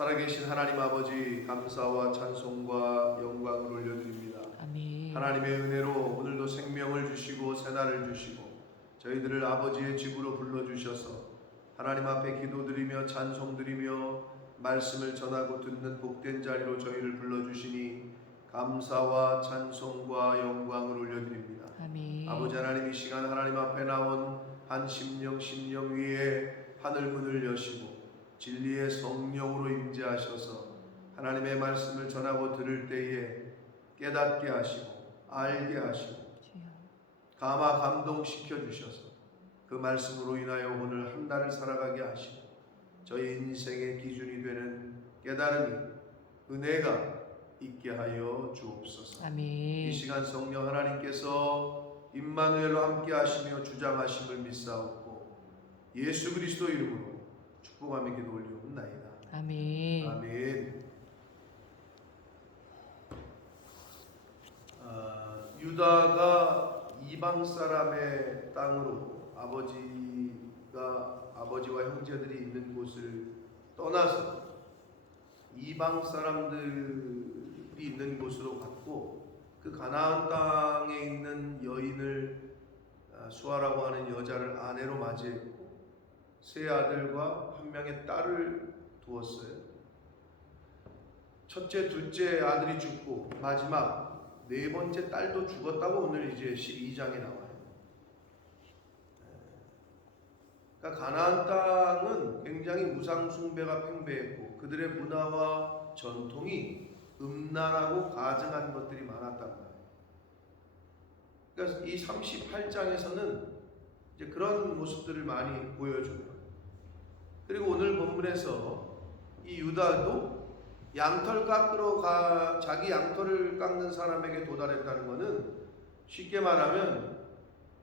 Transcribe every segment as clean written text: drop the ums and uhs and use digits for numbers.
살아계신 하나님 아버지, 감사와 찬송과 영광을 올려드립니다. 아멘. 하나님의 은혜로 오늘도 생명을 주시고 새날을 주시고 저희들을 아버지의 집으로 불러주셔서 하나님 앞에 기도드리며 찬송드리며 말씀을 전하고 듣는 복된 자리로 저희를 불러주시니 감사와 찬송과 영광을 올려드립니다. 아멘. 아버지 하나님, 이 시간 하나님 앞에 나온 한 심령 위에 하늘문을 여시고 진리의 성령으로 임재하셔서 하나님의 말씀을 전하고 들을 때에 깨닫게 하시고 알게 하시고 감화 감동시켜 주셔서 그 말씀으로 인하여 오늘 한 달을 살아가게 하시고 저희 인생의 기준이 되는 깨달음이, 은혜가 있게 하여 주옵소서. 아멘. 이 시간 성령 하나님께서 임마누엘로 함께 하시며 주장하심을 믿사옵고 예수 그리스도 이름으로 축복하며 기도 올리옵나이다. 아멘. 아멘. 유다가 이방 사람의 땅으로 아버지와 형제들이 있는 곳을 떠나서 이방 사람들이 있는 곳으로 갔고, 그 가나안 땅에 있는 여인을 수아라고 하는 여자를 아내로 맞이했고 세 아들과 한 명의 딸을 두었어요. 첫째, 둘째 아들이 죽고 마지막 네 번째 딸도 죽었다고 오늘 이제 12장에 나와요. 그러니까 가나안 땅은 굉장히 우상 숭배가 팽배했고 그들의 문화와 전통이 음란하고 가증한 것들이 많았단 말이에요. 그러니까 이 38장에서는 이제 그런 모습들을 많이 보여줘요. 그리고 오늘 본문에서 이 유다도 양털 깎으러 자기 양털을 깎는 사람에게 도달했다는 것은 쉽게 말하면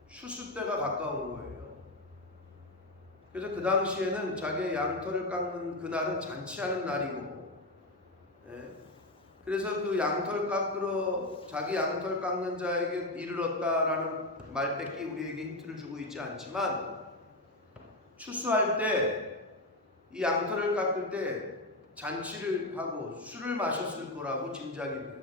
추수 때가 가까운 거예요. 그래서 그 당시에는 자기의 양털을 깎는 그날은 잔치하는 날이고, 그래서 그 양털 깎으러 자기 양털 깎는 자에게 이르렀다라는 말밖에 우리에게 힌트를 주고 있지 않지만, 추수할 때 이 양털을 깎을 때 잔치를 하고 술을 마셨을 거라고 짐작이 돼요.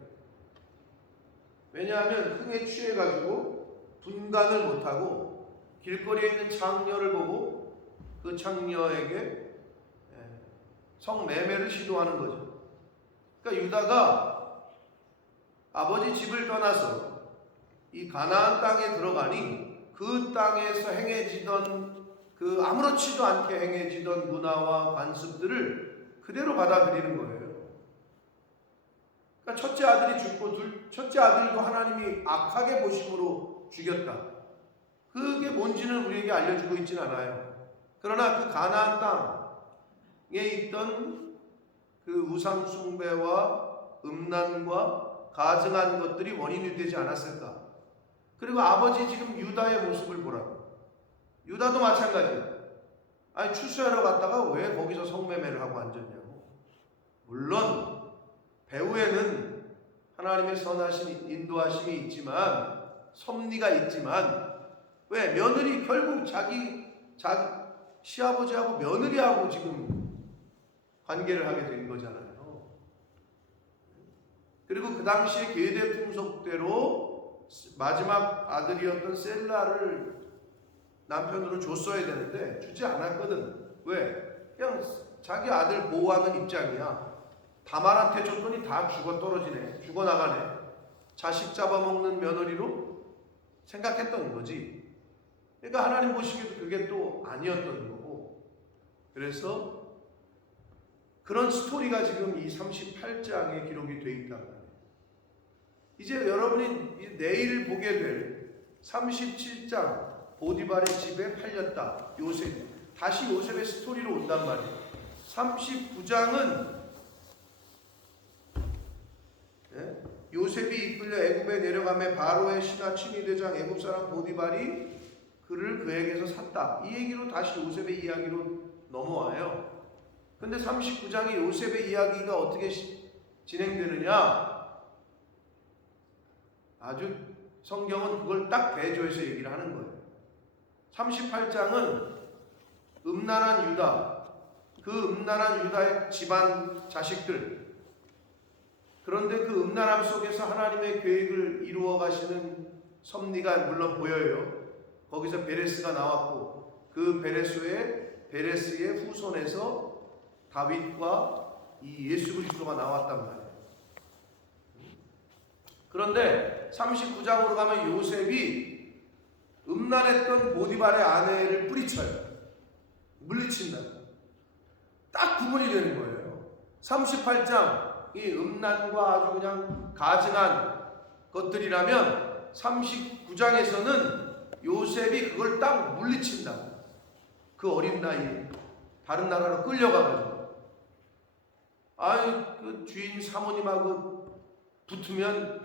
왜냐하면 흥에 취해가지고 분간을 못하고 길거리에 있는 창녀를 보고 그 창녀에게 성매매를 시도하는 거죠. 그러니까 유다가 아버지 집을 떠나서 이 가나안 땅에 들어가니 그 땅에서 행해지던 그 아무렇지도 않게 행해지던 문화와 관습들을 그대로 받아들이는 거예요. 그러니까 첫째 아들이 죽고 첫째 아들도 하나님이 악하게 보심으로 죽였다. 그게 뭔지는 우리에게 알려주고 있진 않아요. 그러나 그 가나안 땅에 있던 그 우상 숭배와 음란과 가증한 것들이 원인이 되지 않았을까? 그리고 아버지 지금 유다의 모습을 보라고. 유다도 마찬가지예요. 아니, 추수하러 갔다가 왜 거기서 성매매를 하고 앉았냐고. 물론 배후에는 하나님의 선하신 인도하심이 있지만, 섭리가 있지만, 왜 며느리 결국 자기 시아버지하고 며느리하고 지금 관계를 하게 된 거잖아요. 그리고 그 당시에 계대 풍속대로 마지막 아들이었던 셀라를 남편으로 줬어야 되는데 주지 않았거든. 왜? 그냥 자기 아들 보호하는 입장이야. 다말한테 줬더니 다 죽어 떨어지네. 죽어나가네. 자식 잡아먹는 며느리로 생각했던 거지. 그러니까 하나님 보시기에도 그게 또 아니었던 거고. 그래서 그런 스토리가 지금 이 38장에 기록이 돼 있단 말이에요. 이제 여러분이 내일 보게 될 37장 보디발의 집에 팔렸다. 요셉. 다시 요셉의 스토리로 온단 말이에요. 39장은 요셉이 이끌려 애굽에 내려가며 바로의 신하 친위대장 애굽 사람 보디발이 그를 그에게서 샀다. 이 얘기로 다시 요셉의 이야기로 넘어와요. 근데 39장의 요셉의 이야기가 어떻게 진행되느냐? 아주 성경은 그걸 딱 대조해서 얘기를 하는 거예요. 38장은 음란한 유다, 그 음란한 유다의 집안 자식들. 그런데 그 음란함 속에서 하나님의 계획을 이루어 가시는 섭리가 물론 보여요. 거기서 베레스가 나왔고 그 베레스의 후손에서 다윗과 이 예수 그리스도가 나왔단 말이에요. 그런데 39장으로 가면 요셉이 음란했던 보디발의 아내를 뿌리쳐요. 물리친다. 딱 구분이 되는 거예요. 38장 이 음란과 아주 그냥 가증한 것들이라면 39장에서는 요셉이 그걸 딱 물리친다. 그 어린 나이에 다른 나라로 끌려가가지고 그 주인 사모님하고 붙으면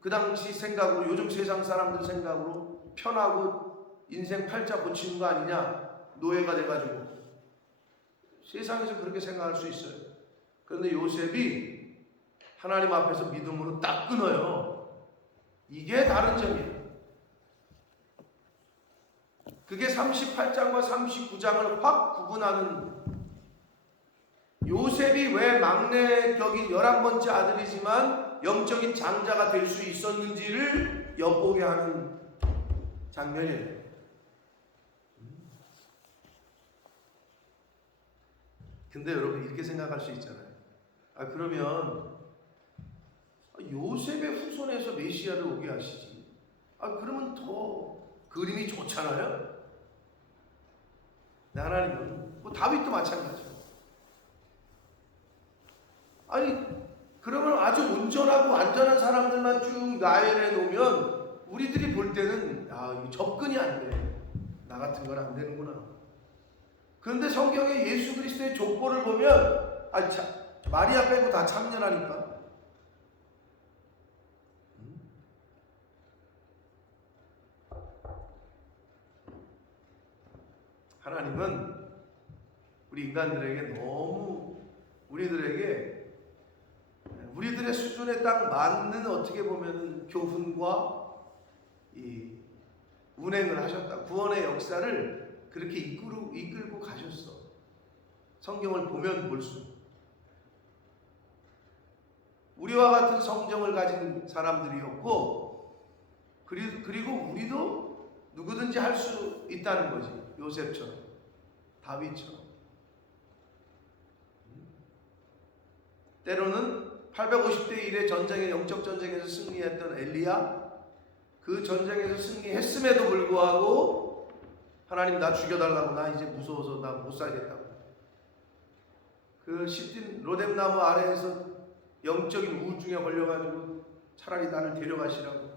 그 당시 생각으로 요즘 세상 사람들 생각으로 편하고 인생 팔자 고치는 거 아니냐, 노예가 돼가지고 세상에서 그렇게 생각할 수 있어요. 그런데 요셉이 하나님 앞에서 믿음으로 딱 끊어요. 이게 다른 점이에요. 그게 38장과 39장을 확 구분하는, 요셉이 왜 막내 격이 11번째 아들이지만 영적인 장자가 될 수 있었는지를 엿보게 하는 장면이에요. 근데 여러분 이렇게 생각할 수 있잖아요. 그러면 요셉의 후손에서 메시아를 오게 하시지. 그러면 더 그림이 좋잖아요. 하나님은 다윗도 마찬가지예요. 그러면 아주 온전하고 안전한 사람들만 쭉 나열해 놓으면 우리들이 볼 때는 이거 접근이 안 돼. 나 같은 건 안 되는구나. 그런데 성경에 예수 그리스도의 족보를 보면 마리아 빼고 다 참견하니까. 하나님은 우리 인간들에게 너무 우리들의 수준에 딱 맞는 어떻게 보면 교훈과 이 운행을 하셨다. 구원의 역사를 그렇게 이끌고 가셨어. 성경을 보면 볼수록 우리와 같은 성정을 가진 사람들이었고, 그리고 우리도 누구든지 할 수 있다는 거지. 요셉처럼, 다윗처럼. 때로는 850대 1의 전쟁의 영적 전쟁에서 승리했던 엘리야, 그 전쟁에서 승리했음에도 불구하고 하나님 나 죽여달라고, 나 이제 무서워서 나 못 살겠다고. 그 시딘 로뎀나무 아래에서 영적인 우울증에 걸려가지고 차라리 나를 데려가시라고.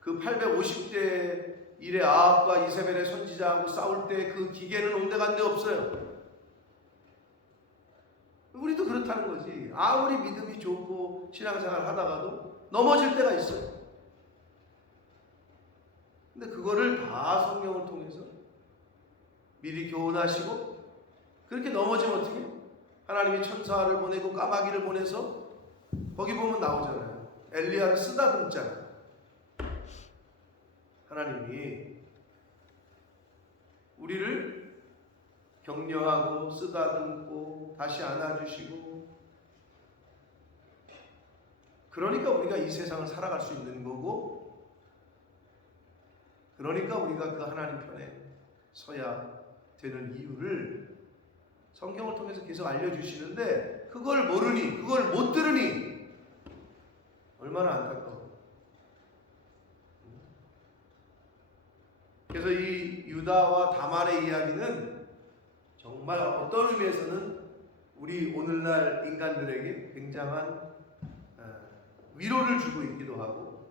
그 850대 1의 아합과 이세벨의 선지자하고 싸울 때 그 기계는 온데간데 없어요. 우리도 그렇다는 거지. 아무리 믿음이 좋고 신앙생활 하다가도 넘어질 때가 있어요. 근데 그거를 다 성경을 통해서 미리 교훈하시고, 그렇게 넘어지면 어떻게? 하나님이 천사를 보내고 까마귀를 보내서, 거기 보면 나오잖아요. 엘리야를 쓰다듬잖아요. 하나님이 우리를 격려하고 쓰다듬고 다시 안아주시고, 그러니까 우리가 이 세상을 살아갈 수 있는 거고, 그러니까 우리가 그 하나님 편에 서야 되는 이유를 성경을 통해서 계속 알려주시는데, 그걸 모르니, 그걸 못 들으니 얼마나 안타까워. 그래서 이 유다와 다말의 이야기는 정말 어떤 의미에서는 우리 오늘날 인간들에게 굉장한 위로를 주고 있기도 하고,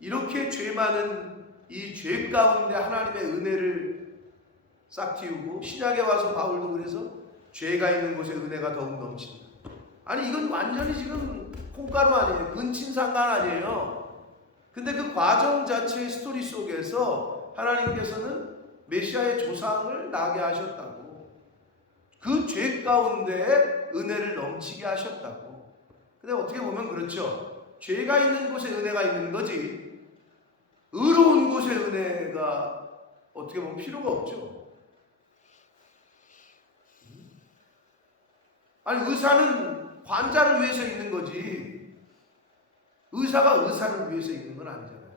이렇게 죄 많은 이 죄 가운데 하나님의 은혜를 싹 틔우고, 신약에 와서 바울도 그래서 죄가 있는 곳에 은혜가 더욱 넘친다. 이건 완전히 지금 콩가루 아니에요. 근친상간 아니에요. 근데 그 과정 자체의 스토리 속에서 하나님께서는 메시아의 조상을 나게 하셨다고, 그 죄 가운데 은혜를 넘치게 하셨다고. 근데 어떻게 보면 그렇죠. 죄가 있는 곳에 은혜가 있는 거지, 의로운 곳에 은혜가 어떻게 보면 필요가 없죠. 아니 의사는 환자를 위해서 있는 거지 의사가 의사를 위해서 있는 건 아니잖아요.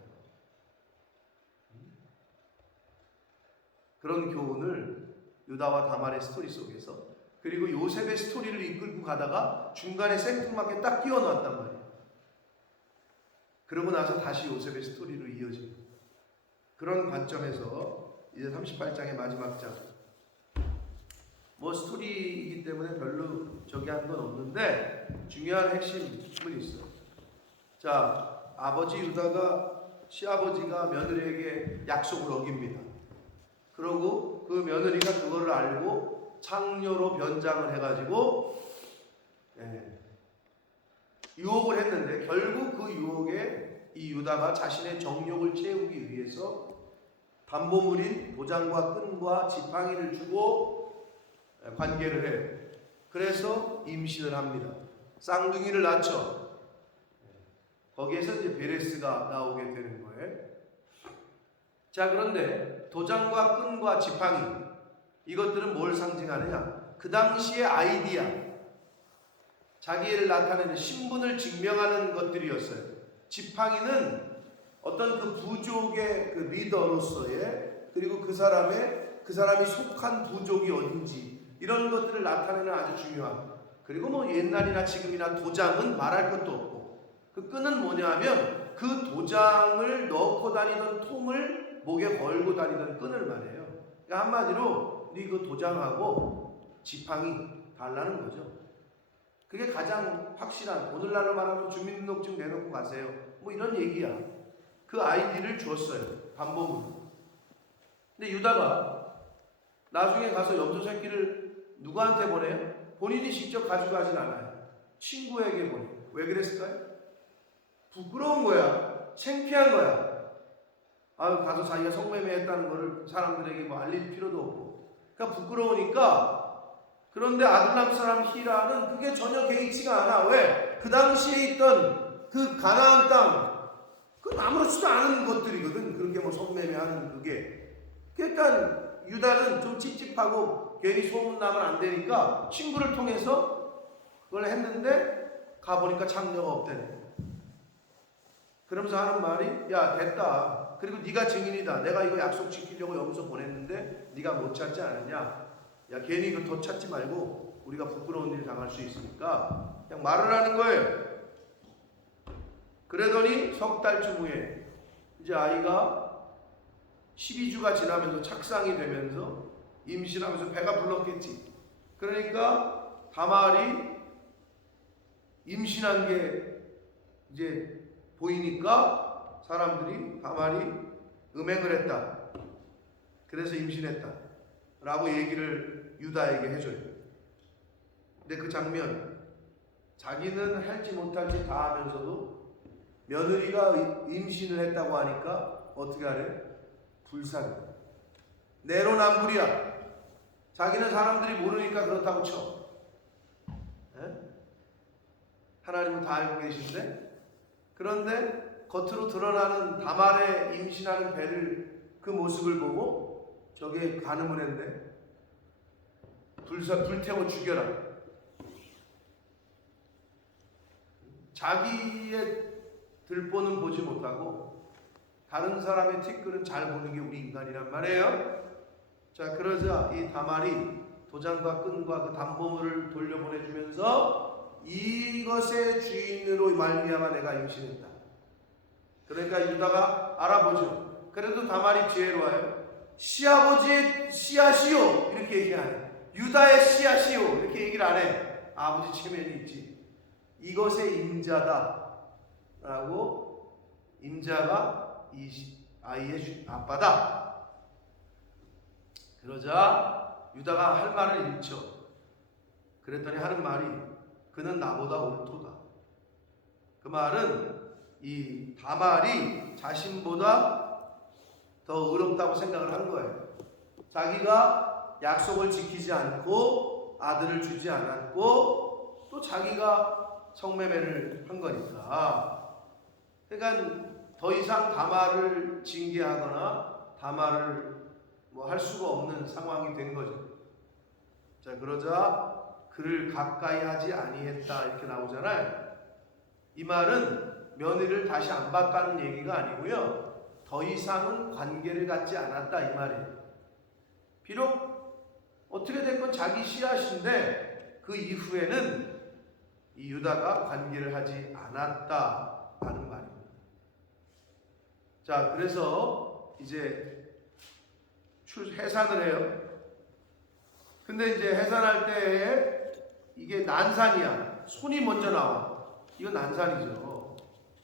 그런 교훈을 유다와 다말의 스토리 속에서 그리고 요셉의 스토리를 이끌고 가다가 중간에 생뚱맞게 딱 끼워 넣었단 말이에요. 그러고 나서 다시 요셉의 스토리로 이어지는 그런 관점에서 이제 38장의 마지막 장 뭐 스토리이기 때문에 별로 저기 한 건 없는데 중요한 핵심은 있어요. 자, 아버지 유다가 시아버지가 며느리에게 약속을 어깁니다. 그러고 그 며느리가 그거를 알고 창녀로 변장을 해가지고 유혹을 했는데 결국 그 유혹에 이 유다가 자신의 정욕을 채우기 위해서 담보물인 도장과 끈과 지팡이를 주고 관계를 해요. 그래서 임신을 합니다. 쌍둥이를 낳죠. 거기에서 이제 베레스가 나오게 되는 거예요. 자, 그런데 도장과 끈과 지팡이 이것들은 뭘 상징하느냐? 그 당시의 아이디어, 자기를 나타내는 신분을 증명하는 것들이었어요. 지팡이는 어떤 그 부족의 그 리더로서의 그리고 그 사람이 속한 부족이 어딘지 이런 것들을 나타내는 아주 중요한. 그리고 뭐 옛날이나 지금이나 도장은 말할 것도 없고 그 끈은 뭐냐 하면 그 도장을 넣고 다니던 통을 목에 걸고 다니던 끈을 말해요. 그러니까 한마디로 네 그 도장하고 지팡이 달라는 거죠. 그게 가장 확실한, 오늘날로 말하면 주민등록증 내놓고 가세요 뭐 이런 얘기야. 그 아이디를 줬어요. 담보물. 근데 유다가 나중에 가서 염소 새끼를 누구한테 보내요? 본인이 직접 가져가진 않아요. 친구에게 보내요. 왜 그랬을까요? 부끄러운 거야. 창피한 거야. 가서 자기가 성매매했다는 거를 사람들에게 뭐 알릴 필요도 없고. 그러니까 부끄러우니까. 그런데 아둘람 사람 히라는 그게 전혀 개의치가 않아. 왜? 그 당시에 있던 그 가나안 땅, 그건 아무렇지도 않은 것들이거든. 그렇게 뭐 성매매하는 그게. 그러니까 유다는 좀 찝찝하고 괜히 소문나면 안 되니까 친구를 통해서 그걸 했는데 가보니까 창녀가 없대네. 그러면서 하는 말이 야 됐다. 그리고 네가 증인이다. 내가 이거 약속 지키려고 여기서 보냈는데 네가 못 찾지 않았냐. 야 괜히 이거 더 찾지 말고 우리가 부끄러운 일 당할 수 있으니까 그냥 말을 하는 거예요. 그러더니 석 달쯤 후에 이제 아이가 12주가 지나면서 착상이 되면서 임신하면서 배가 불렀겠지. 그러니까 다말이 임신한 게 이제 보이니까 사람들이 다말이 음행을 했다. 그래서 임신했다. 라고 얘기를 유다에게 해줘요. 근데 그 장면, 자기는 할지 못할지 다 하면서도 며느리가 임신을 했다고 하니까 어떻게 하래? 불쌍해. 내로남불이야. 자기는 사람들이 모르니까 그렇다고 쳐. 하나님은 다 알고 계신데, 그런데 겉으로 드러나는 다말의 임신하는 배를 그 모습을 보고 저게 간음을 했네. 불태워 죽여라. 자기의 들보는 보지 못하고 다른 사람의 티끌은 잘 보는 게 우리 인간이란 말이에요. 자, 그러자 이 다말이 도장과 끈과 그 담보물을 돌려보내주면서 이것의 주인으로 말미암아 내가 임신했다. 그러니까 유다가 알아보죠. 그래도 다말이 지혜로워요. 시아버지의 씨앗이요 이렇게 얘기 안 해. 유다의 씨앗이요 이렇게 얘기를 안 해. 아버지 체면이 있지. 이것의 임자다 라고, 임자가 이 아이의 아빠다. 그러자 유다가 할 말을 잃죠. 그랬더니 하는 말이 그는 나보다 옳도다. 그 말은 이 다말이 자신보다 더 의롭다고 생각을 한 거예요. 자기가 약속을 지키지 않고 아들을 주지 않았고 또 자기가 성매매를 한 거니까. 그러니까 더 이상 다말을 징계하거나 다말을 뭐 할 수가 없는 상황이 된 거죠. 자, 그러자 그를 가까이 하지 아니했다 이렇게 나오잖아요. 이 말은 며느리를 다시 안 봤다는 얘기가 아니고요. 더 이상은 관계를 갖지 않았다 이 말이에요. 비록 어떻게 됐건 자기 씨앗인데 그 이후에는 이 유다가 관계를 하지 않았다라는 말입니다. 자, 그래서 이제 해산을 해요. 근데 이제 해산할 때 이게 난산이야. 손이 먼저 나와. 이건 난산이죠.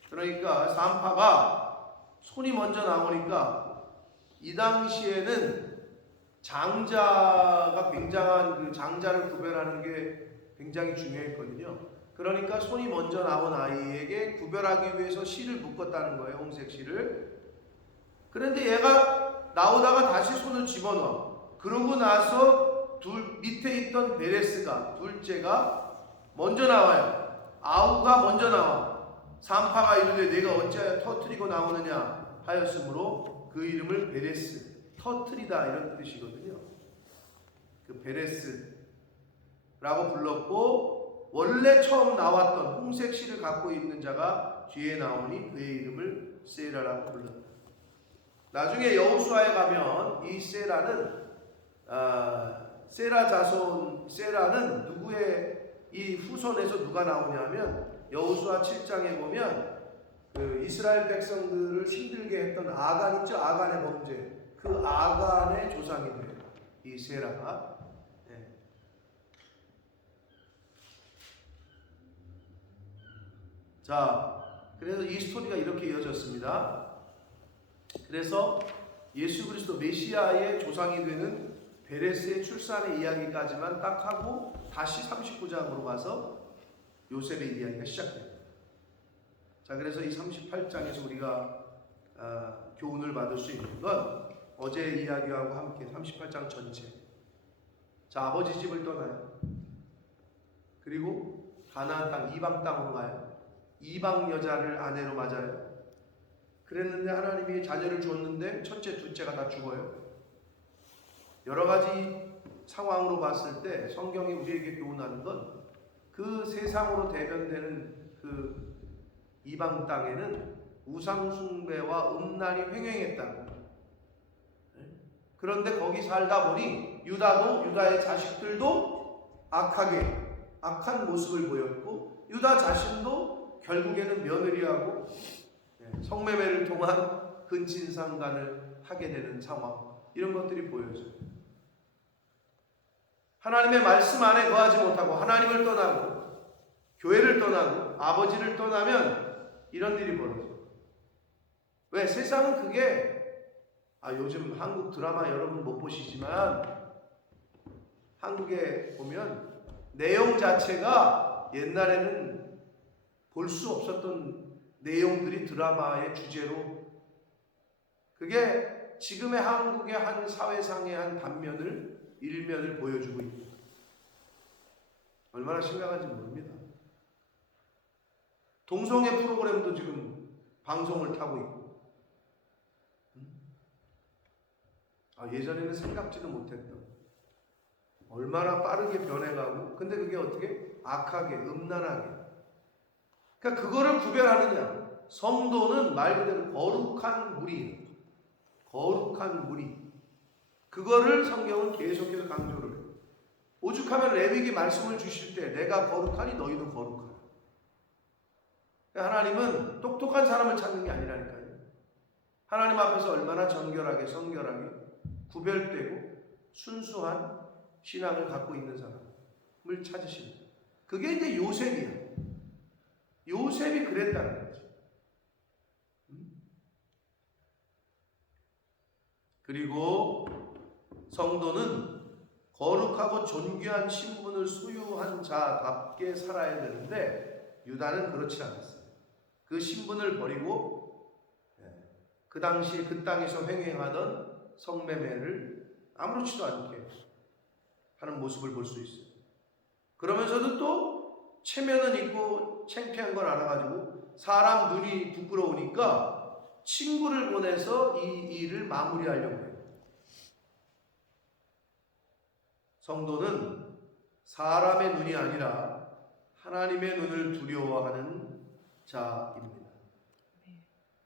그러니까 산파가 손이 먼저 나오니까 이 당시에는 장자가 굉장한 그 장자를 구별하는 게 굉장히 중요했거든요. 그러니까 손이 먼저 나온 아이에게 구별하기 위해서 실을 묶었다는 거예요. 홍색 실을. 그런데 얘가 나오다가 다시 손을 집어넣어. 그러고 나서 밑에 있던 베레스가 둘째가 먼저 나와요. 아우가 먼저 나와. 산파가 이르되 내가 어찌하여 터뜨리고 나오느냐 하였으므로 그 이름을 베레스, 터뜨리다 이런 뜻이거든요. 그 베레스라고 불렀고 원래 처음 나왔던 홍색 실을 갖고 있는 자가 뒤에 나오니 그의 이름을 세라라고 불렀다. 나중에 여호수아에 가면 이 세라는 세라 자손 세라는 누구의 이 후손에서 누가 나오냐면 여호수아 7장에 보면 그 이스라엘 백성들을 힘들게 했던 아간 있죠? 아간의 범죄. 그 아간의 조상이 돼요. 이 세라가. 네. 자, 그래서 이 스토리가 이렇게 이어졌습니다. 그래서 예수 그리스도 메시아의 조상이 되는 베레스의 출산의 이야기까지만 딱 하고 다시 39장으로 가서 요셉의 이야기가 시작됩니다. 자, 그래서 이 38장에서 우리가 교훈을 받을 수 있는 건 어제 이야기하고 함께 38장 전체. 자, 아버지 집을 떠나요. 그리고 가나안 땅, 이방 땅으로 가요. 이방 여자를 아내로 맞아요. 그랬는데 하나님이 자녀를 줬는데 첫째, 둘째가 다 죽어요. 여러 가지 상황으로 봤을 때 성경이 우리에게 교훈하는 건 그 세상으로 대변되는 그 이방 땅에는 우상 숭배와 음란이 횡행했다고. 그런데 거기 살다 보니 유다의 자식들도 악한 모습을 보였고 유다 자신도 결국에는 며느리하고 성매매를 통한 근친상간을 하게 되는 상황, 이런 것들이 보여져요. 하나님의 말씀 안에 거하지 못하고 하나님을 떠나고 교회를 떠나고 아버지를 떠나면 이런 일이 벌어져요. 왜? 세상은 그게 요즘 한국 드라마 여러분 못 보시지만 한국에 보면 내용 자체가 옛날에는 볼 수 없었던 내용들이 드라마의 주제로, 그게 지금의 한국의 한 사회상의 한 단면을 일면을 보여주고 있다. 얼마나 심각한지 모릅니다. 동성애 프로그램도 지금 방송을 타고 있고, 예전에는 생각지도 못했던, 얼마나 빠르게 변해가고, 근데 그게 어떻게 악하게 음란하게, 그러니까 그거를 구별하느냐. 성도는 말 그대로 거룩한 물이에요. 거룩한 물이. 그거를 성경은 계속해서 강조를 해요. 오죽하면 레위기 말씀을 주실 때 내가 거룩하니 너희도 거룩하라. 하나님은 똑똑한 사람을 찾는 게 아니라니까요. 하나님 앞에서 얼마나 정결하게 성결하게 구별되고 순수한 신앙을 갖고 있는 사람을 찾으십니다. 그게 이제 요셉이야. 요셉이 그랬다는 거죠. 그리고 성도는 거룩하고 존귀한 신분을 소유한 자답게 살아야 되는데 유다는 그렇지 않았어요. 그 신분을 버리고 그 당시에 그 땅에서 횡행하던 성매매를 아무렇지도 않게 하는 모습을 볼 수 있어요. 그러면서도 또 체면은 있고 창피한 걸 알아가지고 사람 눈이 부끄러우니까 친구를 보내서 이 일을 마무리하려고 해요. 성도는 사람의 눈이 아니라 하나님의 눈을 두려워하는 자입니다.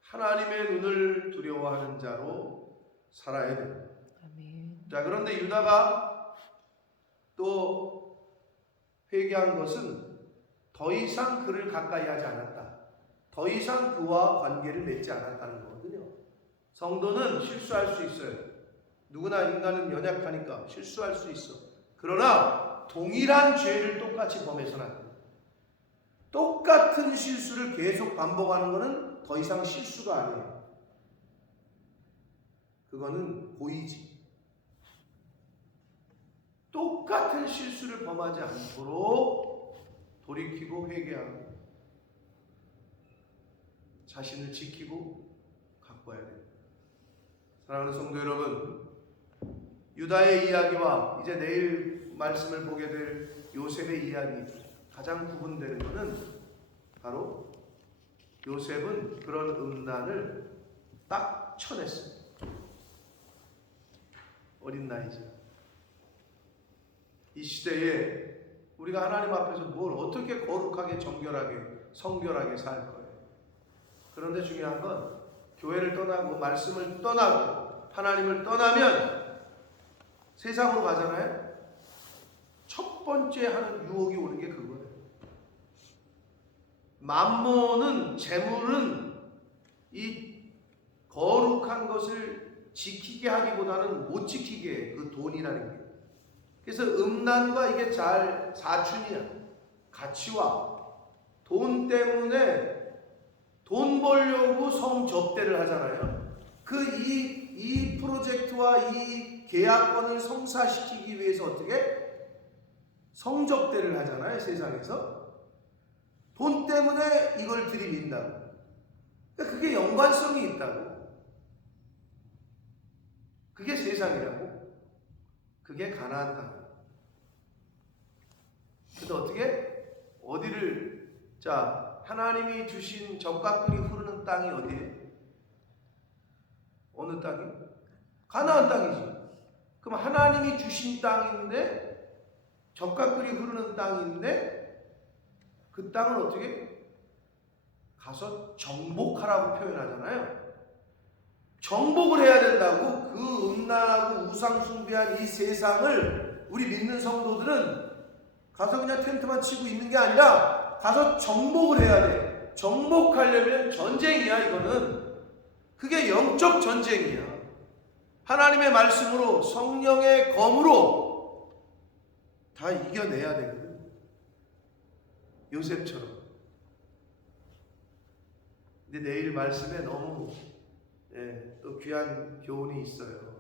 하나님의 눈을 두려워하는 자로 살아야 됩니다. 자, 그런데 유다가 또 회개한 것은 더 이상 그를 가까이 하지 않았다. 더 이상 그와 관계를 맺지 않았다는 거거든요. 성도는 실수할 수 있어요. 누구나 인간은 연약하니까 실수할 수 있어. 그러나 동일한 죄를 똑같이 범해서는 안 돼요. 똑같은 실수를 계속 반복하는 것은 더 이상 실수가 아니에요. 그거는 고의지. 똑같은 실수를 범하지 않도록 돌이키고 회개하고 자신을 지키고 가꿔야 돼요. 사랑하는 성도 여러분, 유다의 이야기와 이제 내일 말씀을 보게 될 요셉의 이야기 가장 구분되는 것은 바로 요셉은 그런 음란을 딱 쳐냈어요. 어린 나이죠. 이 시대에 우리가 하나님 앞에서 뭘 어떻게 거룩하게 정결하게 성결하게 살 거예요. 그런데 중요한 건 교회를 떠나고 말씀을 떠나고 하나님을 떠나면 세상으로 가잖아요. 첫 번째 하는 유혹이 오는 게 그거예요. 만몬은, 재물은 이 거룩한 것을 지키게 하기보다는 못 지키게 해. 그 돈이라는 게. 그래서 음란과 이게 잘 사춘이야. 가치와 돈 때문에 돈 벌려고 성접대를 하잖아요. 이 프로젝트와 이 계약권을 성사시키기 위해서 어떻게 성접대를 하잖아요. 세상에서 돈 때문에 이걸 들이민다고. 그러니까 그게 연관성이 있다고. 그게 세상이라고. 그게 가나안 땅. 근데 어떻게 어디를 자 하나님이 주신 젖과 꿀이 흐르는 땅이 어디예요? 어느 땅이? 가나안 땅이지. 그럼 하나님이 주신 땅인데 젖과 꿀이 흐르는 땅인데 그 땅을 어떻게 가서 정복하라고 표현하잖아요. 정복을 해야 된다고. 그 음란하고 우상 숭배한 이 세상을 우리 믿는 성도들은 가서 그냥 텐트만 치고 있는 게 아니라 가서 정복을 해야 돼. 정복하려면 전쟁이야. 이거는 그게 영적 전쟁이야. 하나님의 말씀으로 성령의 검으로 다 이겨내야 되거든. 요셉처럼. 근데 내일 말씀에 너무 또 귀한 교훈이 있어요.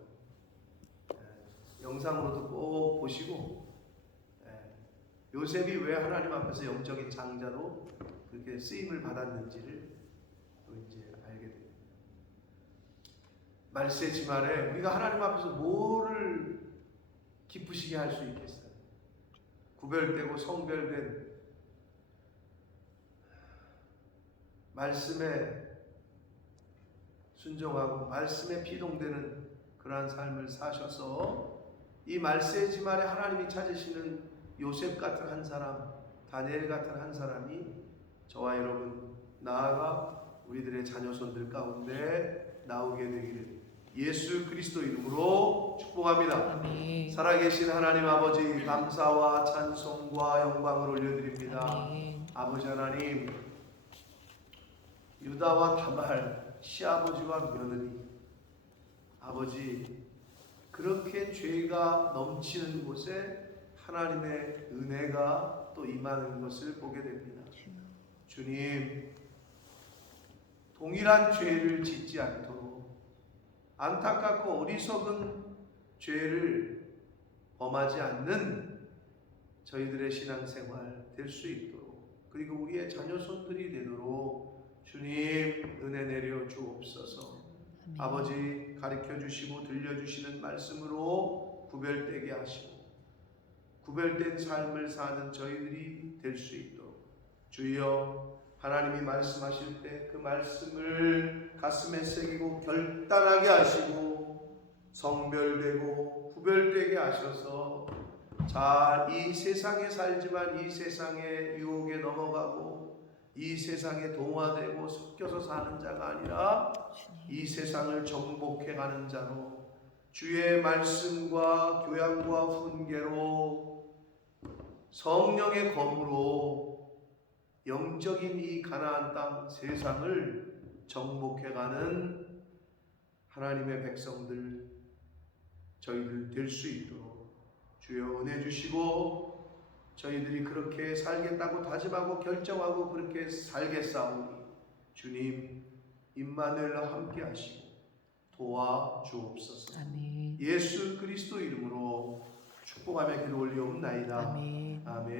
영상으로도 꼭 보시고 요셉이 왜 하나님 앞에서 영적인 장자로 그렇게 쓰임을 받았는지를 또 이제 알게 됩니다. 말세지 말에 우리가 하나님 앞에서 뭐를 기쁘시게 할 수 있겠어요? 구별되고 성별된 말씀에 순종하고 말씀에 피동되는 그러한 삶을 사셔서 이 말세지 말에 하나님이 찾으시는 요셉 같은 한 사람, 다니엘 같은 한 사람이 저와 여러분 나아가 우리들의 자녀손들 가운데 나오게 되기를 예수 그리스도 이름으로 축복합니다. 아멘. 살아계신 하나님 아버지 감사와 찬송과 영광을 올려드립니다. 아멘. 아버지 하나님, 유다와 다말 시아버지와 며느리 아버지 그렇게 죄가 넘치는 곳에 하나님의 은혜가 또 임하는 것을 보게 됩니다. 주님, 동일한 죄를 짓지 않도록 안타깝고 어리석은 죄를 범하지 않는 저희들의 신앙생활 될 수 있도록 그리고 우리의 자녀손들이 되도록 주님 은혜 내려 주옵소서. 아멘. 아버지 가르쳐 주시고 들려주시는 말씀으로 구별되게 하시고 구별된 삶을 사는 저희들이 될 수 있도록 주여 하나님이 말씀하실 때 그 말씀을 가슴에 새기고 결단하게 하시고 성별되고 구별되게 하셔서 자, 이 세상에 살지만 이 세상의 유혹에 넘어가고 이 세상에 동화되고 섞여서 사는 자가 아니라 이 세상을 정복해가는 자로 주의 말씀과 교양과 훈계로 성령의 검으로 영적인 이 가나안 땅 세상을 정복해가는 하나님의 백성들 저희들 될 수 있도록 주여 은혜 주시고 저희들이 그렇게 살겠다고 다짐하고 결정하고 그렇게 살겠사오니 주님 임마누엘과 함께 하시고 도와주옵소서. 아멘. 예수 그리스도 이름으로 축복하며 기도 올리옵나이다. 아멘. 아멘.